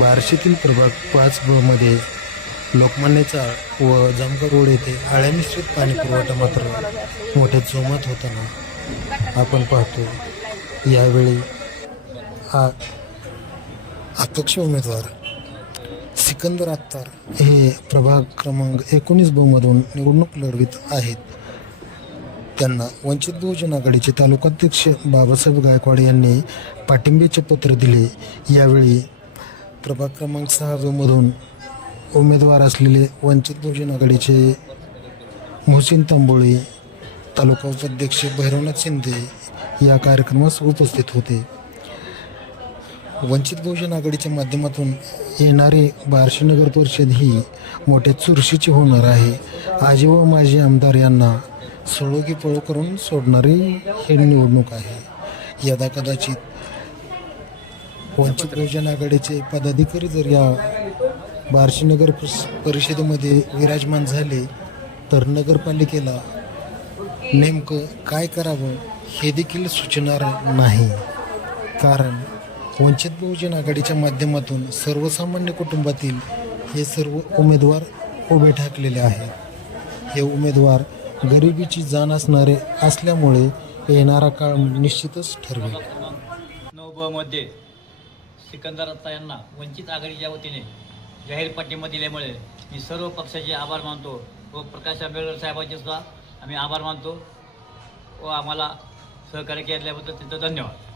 बार्शीतील प्रभाग पाच ब मध्ये लोकमान्यचा व जामकर रोड येथे आळ्या मिश्रित पाणी पुरवठा मात्र मोठ्या जोमात होताना आपण पाहतो. यावेळी आ अपक्ष उमेदवार सिकंदर आत्तार हे प्रभाग क्रमांक एकोणीस बमधून निवडणूक लढवित आहेत. त्यांना वंचित बहुजन आघाडीचे तालुकाध्यक्ष बाबासाहेब गायकवाड यांनी पाठिंब्याचे पत्र दिले. यावेळी प्रभाग क्रमांक सहा जोमधून उमेदवार असलेले वंचित बहुजन आघाडीचे मोहसिन तांबोळी तालुका उपाध्यक्ष भैरवनाथ शिंदे या कार्यक्रमास उपस्थित होते. वंचित बहुजन आघाडीच्या माध्यमातून येणारी बार्शी नगर परिषद ही मोठ्या चुरशीची होणार आहे. आजी व माजी आमदार यांना सळोगी पळो करून सोडणारी ही निवडणूक आहे. यदा कदाचित वंचित बहुजन आघाडीचे पदाधिकारी जर या बार्शी नगर पस- परिषदेमध्ये विराजमान झाले तर नगरपालिकेला नेमकं काय करावं हे देखील सुचणार नाही. कारण वंचित बहुजन आघाडीच्या माध्यमातून सर्वसामान्य कुटुंबातील हे सर्व उमेदवार उभे ठाकलेले आहेत. हे उमेदवार गरिबीची जाण असणारे असल्यामुळे येणारा काळ निश्चितच ठरवेल. नऊ मध्ये सिकंदर अत्ता यांना वंचित आघाडीच्या वतीने जाहीर पाठिंबा दिल्यामुळे मी सर्व पक्षाचे आभार मानतो व प्रकाश आंबेडकर साहेबांचे सुद्धा आम्ही आभार मानतो व आम्हाला सहकार्य केल्याबद्दल त्यांचं धन्यवाद.